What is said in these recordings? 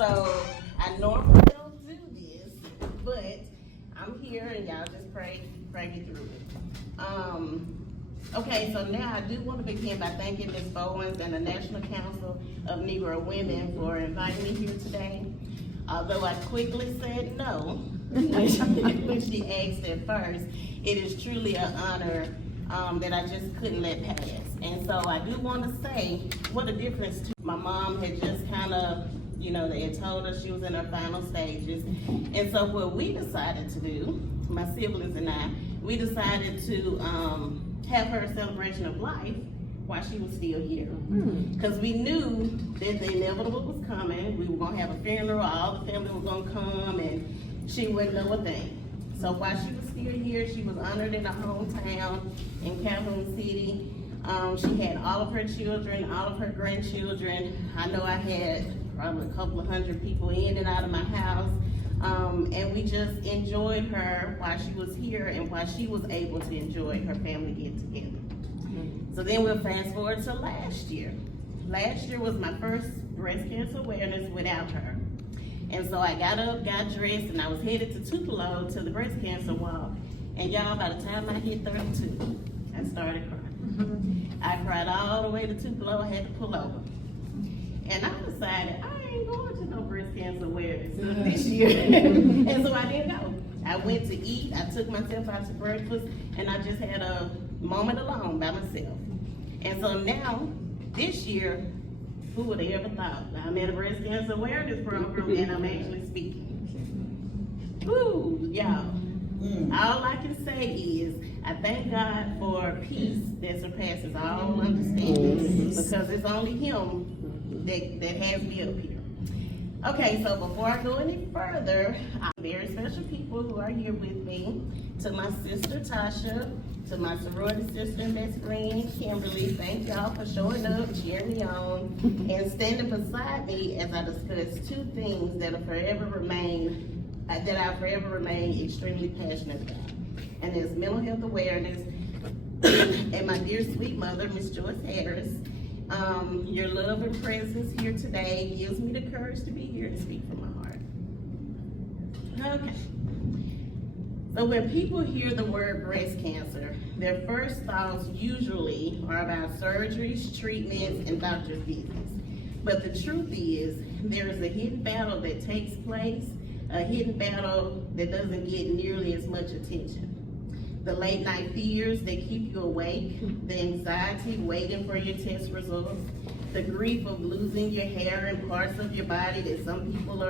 So I normally don't do this, but I'm here and y'all just pray me through it. Okay, so now I do want to begin by thanking Ms. Bowens and the National Council of Negro Women for inviting me here today. Although I quickly said no when she asked at first, it is truly an honor that I just couldn't let pass. And so I do want to say what a difference too. My mom had just kind of, they had told her she was in her final stages. And so what we decided to do, my siblings and I, we decided to have her a celebration of life while she was still here. Because we knew that the inevitable was coming. We were going to have a funeral, all the family was going to come, and she wouldn't know a thing. So while she was still here, she was honored in her hometown in Calhoun City. She had all of her children, all of her grandchildren. I know I had probably a couple of hundred people in and out of my house. And we just enjoyed her while she was here and while she was able to enjoy her family get together. So then we'll fast forward to last year. Last year was my first breast cancer awareness without her. And so I got up, got dressed, and I was headed to Tupelo to the breast cancer walk. And y'all, by the time I hit 32, I started crying. I cried all the way to Tupelo. I had to pull over. And I decided I ain't going to no breast cancer awareness this year. And so I didn't go. I went to eat, I took myself out to breakfast, and I just had a moment alone by myself. And so now, this year, who would have ever thought? I'm at a breast cancer awareness program and I'm actually speaking. Woo, y'all. All I can say is, I thank God for peace that surpasses all understanding, because it's only Him that has me up here. Okay, so before I go any further, I have very special people who are here with me. To my sister Tasha, to my sorority sister and best friend Kimberly, thank y'all for showing up, cheering me on, and standing beside me as I discuss two things that I forever remain extremely passionate about. And there's mental health awareness and my dear sweet mother, Miss Joyce Harris. Your love and presence here today gives me the courage to be here to speak from my heart. Okay. So when people hear the word breast cancer, their first thoughts usually are about surgeries, treatments, and doctor's visits. But the truth is, there is a hidden battle that takes place, a hidden battle that doesn't get nearly as much attention. The late night fears that keep you awake, the anxiety waiting for your test results, the grief of losing your hair and parts of your body that some people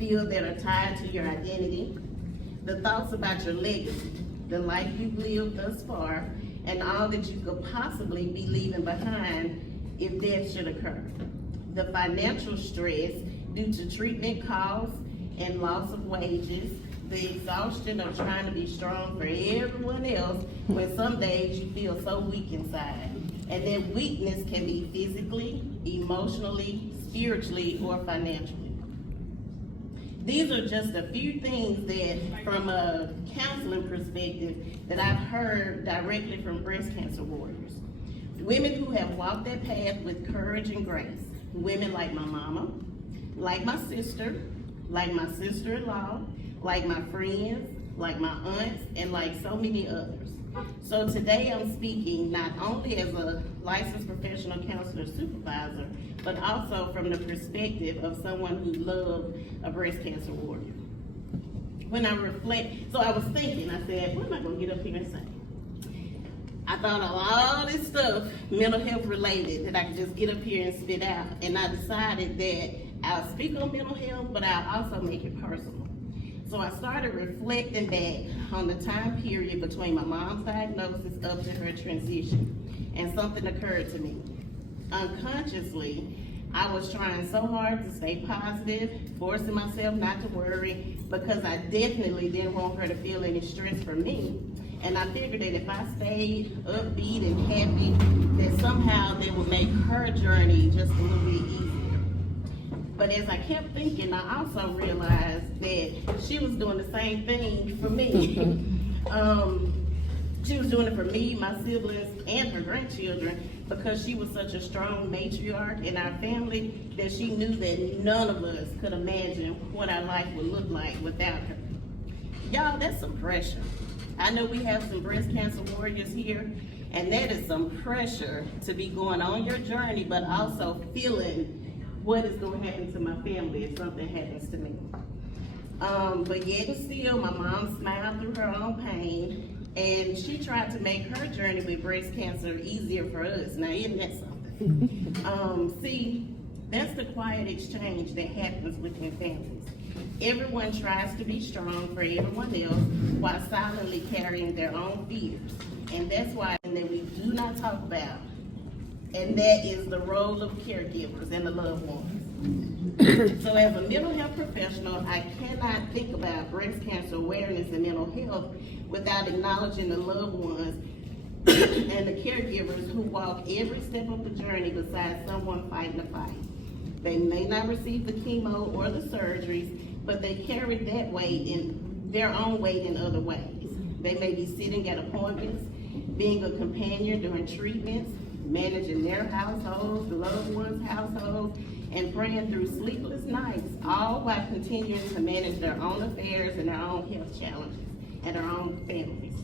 feel that are tied to your identity, the thoughts about your legacy, the life you've lived thus far, and all that you could possibly be leaving behind if death should occur. The financial stress due to treatment costs and loss of wages, the exhaustion of trying to be strong for everyone else when some days you feel so weak inside. And that weakness can be physically, emotionally, spiritually, or financially. These are just a few things that, from a counseling perspective, that I've heard directly from breast cancer warriors. Women who have walked that path with courage and grace. Women like my mama, like my sister, like my sister-in-law, like my friends, like my aunts, and like so many others. So today I'm speaking not only as a licensed professional counselor supervisor, but also from the perspective of someone who loved a breast cancer warrior. When I reflect, so I was thinking, I said, what am I gonna get up here and say? I thought of all this stuff, mental health related, that I could just get up here and spit out. And I decided that I'll speak on mental health, but I'll also make it personal. So I started reflecting back on the time period between my mom's diagnosis up to her transition, and something occurred to me. Unconsciously, I was trying so hard to stay positive, forcing myself not to worry, because I definitely didn't want her to feel any stress from me. And I figured that if I stayed upbeat and happy, that somehow that would make her journey just a little bit easier. But as I kept thinking, I also realized that she was doing the same thing for me. She was doing it for me, my siblings, and her grandchildren because she was such a strong matriarch in our family that she knew that none of us could imagine what our life would look like without her. Y'all, that's some pressure. I know we have some breast cancer warriors here, and that is some pressure to be going on your journey, but also feeling what is going to happen to my family if something happens to me. But yet and still, my mom smiled through her own pain, and she tried to make her journey with breast cancer easier for us. Now, isn't that something? See, that's the quiet exchange that happens within families. Everyone tries to be strong for everyone else while silently carrying their own fears. And that's why that we do not talk about, and that is the role of caregivers and the loved ones. So as a mental health professional, I cannot think about breast cancer awareness and mental health without acknowledging the loved ones and the caregivers who walk every step of the journey beside someone fighting the fight. They may not receive the chemo or the surgeries, but they carry that weight in their own weight in other ways. They may be sitting at appointments, being a companion during treatments, managing their households, the loved one's households, and praying through sleepless nights, all while continuing to manage their own affairs and their own health challenges and their own families.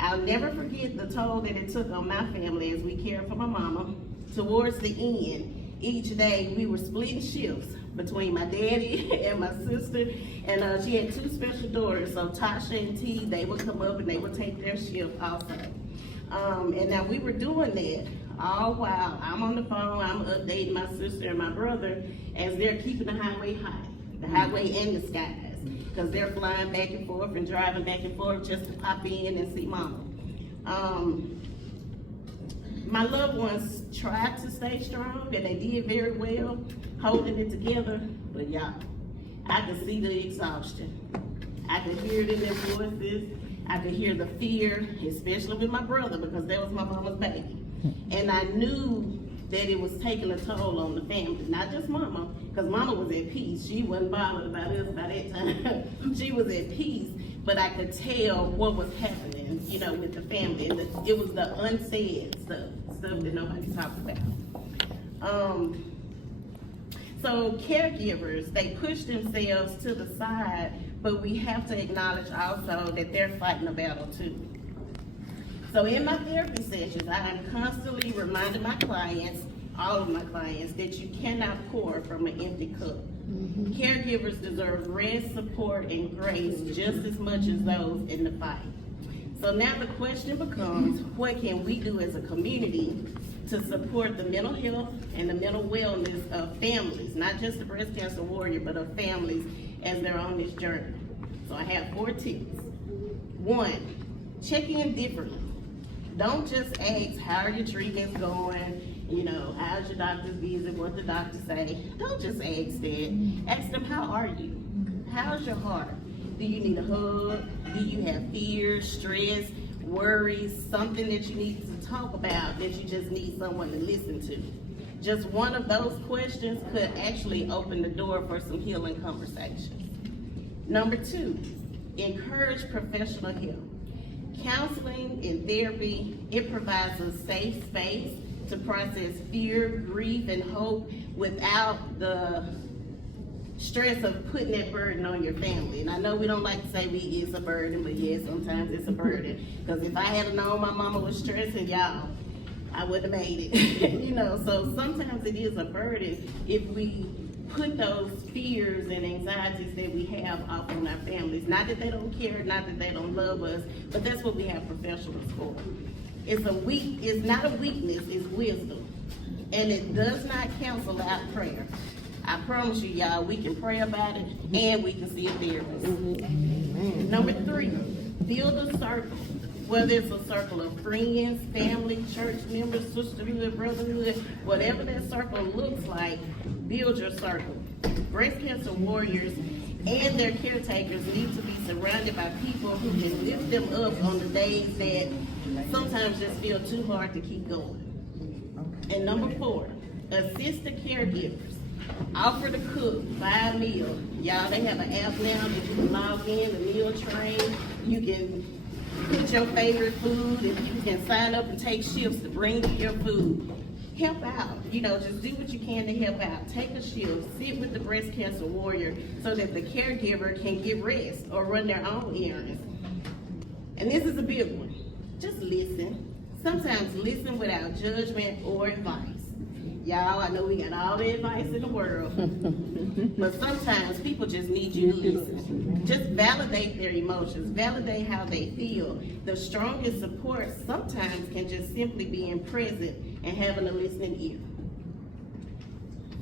I'll never forget the toll that it took on my family as we cared for my mama. Towards the end, each day we were splitting shifts between my daddy and my sister, and she had two special daughters, so Tasha and T, they would come up and they would take their shift also. And now we were doing that all while I'm on the phone, I'm updating my sister and my brother as they're keeping the highway and the skies, because they're flying back and forth and driving back and forth just to pop in and see mama. My loved ones tried to stay strong, and they did very well, holding it together, but y'all, I could see the exhaustion. I could hear it in their voices. I could hear the fear, especially with my brother, because that was my mama's baby. And I knew that it was taking a toll on the family, not just mama, because mama was at peace. She wasn't bothered about us by that time. She was at peace, but I could tell what was happening, you know, with the family. And it was the unsaid stuff that nobody talked about. So caregivers, they push themselves to the side, but we have to acknowledge also that they're fighting a battle too. So in my therapy sessions, I am constantly reminding my clients, all of my clients, that you cannot pour from an empty cup. Mm-hmm. Caregivers deserve rest, support, and grace just as much as those in the fight. So now the question becomes, what can we do as a community to support the mental health and the mental wellness of families, not just the breast cancer warrior, but of families as they're on this journey? So I have 4 tips. 1, check in differently. Don't just ask, how are your treatments going? You know, how's your doctor's visit? What the doctor say? Don't just ask that. Ask them, how are you? How's your heart? Do you need a hug? Do you have fears, stress, worries, something that you need to talk about that you just need someone to listen to? Just one of those questions could actually open the door for some healing conversations. Number 2, encourage professional help. Counseling and therapy, it provides a safe space to process fear, grief, and hope without the stress of putting that burden on your family. And I know we don't like to say it's a burden, but yes, sometimes it's a burden. Because if I had known my mama was stressing, y'all, I wouldn't have made it. You know, so sometimes it is a burden if we put those fears and anxieties that we have off on our families. Not that they don't care, not that they don't love us, but that's what we have professionals for. It's not a weakness, it's wisdom. And it does not cancel out prayer. I promise you, y'all, we can pray about it and we can see a therapist. Mm-hmm. Number 3, build a circle. Whether it's a circle of friends, family, church members, sisterhood, brotherhood, whatever that circle looks like, build your circle. Breast cancer warriors and their caretakers need to be surrounded by people who can lift them up on the days that sometimes just feel too hard to keep going. And number 4, assist the caregivers. Offer to cook, buy a meal. Y'all, they have an app now that you can log in, the meal train. You can put your favorite food, if you can sign up and take shifts to bring your food, help out. You know, just do what you can to help out. Take a shift, sit with the breast cancer warrior so that the caregiver can get rest or run their own errands. And this is a big one. Just listen. Sometimes listen without judgment or advice. Y'all, I know we got all the advice in the world, but sometimes people just need you to listen. Just validate their emotions, validate how they feel. The strongest support sometimes can just simply being present and having a listening ear.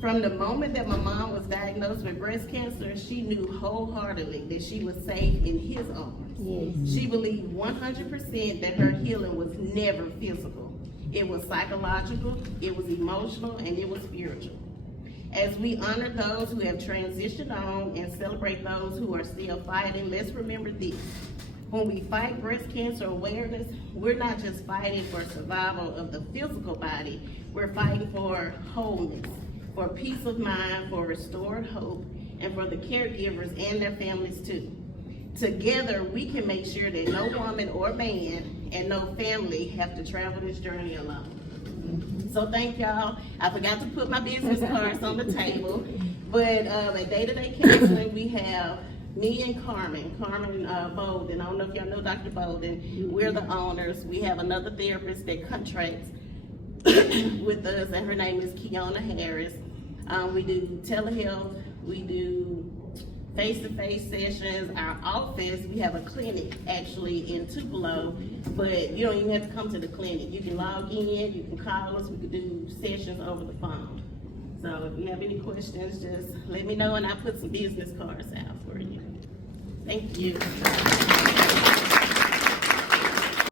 From the moment that my mom was diagnosed with breast cancer, she knew wholeheartedly that she was safe in his arms. Yes. She believed 100% that her healing was never physical. It was psychological, it was emotional, and it was spiritual. As we honor those who have transitioned on and celebrate those who are still fighting, let's remember this. When we fight breast cancer awareness, we're not just fighting for survival of the physical body, we're fighting for wholeness, for peace of mind, for restored hope, and for the caregivers and their families too. Together, we can make sure that no woman or man and no family have to travel this journey alone. So thank y'all. I forgot to put my business cards on the table, but at Day-to-Day Counseling, we have me and Carmen Bolden. I don't know if y'all know Dr. Bolden. We're the owners. We have another therapist that contracts with us, and her name is Kiana Harris. We do telehealth. We do face-to-face sessions. Our office, we have a clinic actually in Tupelo, but you don't even have to come to the clinic. You can log in, you can call us, we can do sessions over the phone. So if you have any questions, just let me know and I'll put some business cards out for you. Thank you.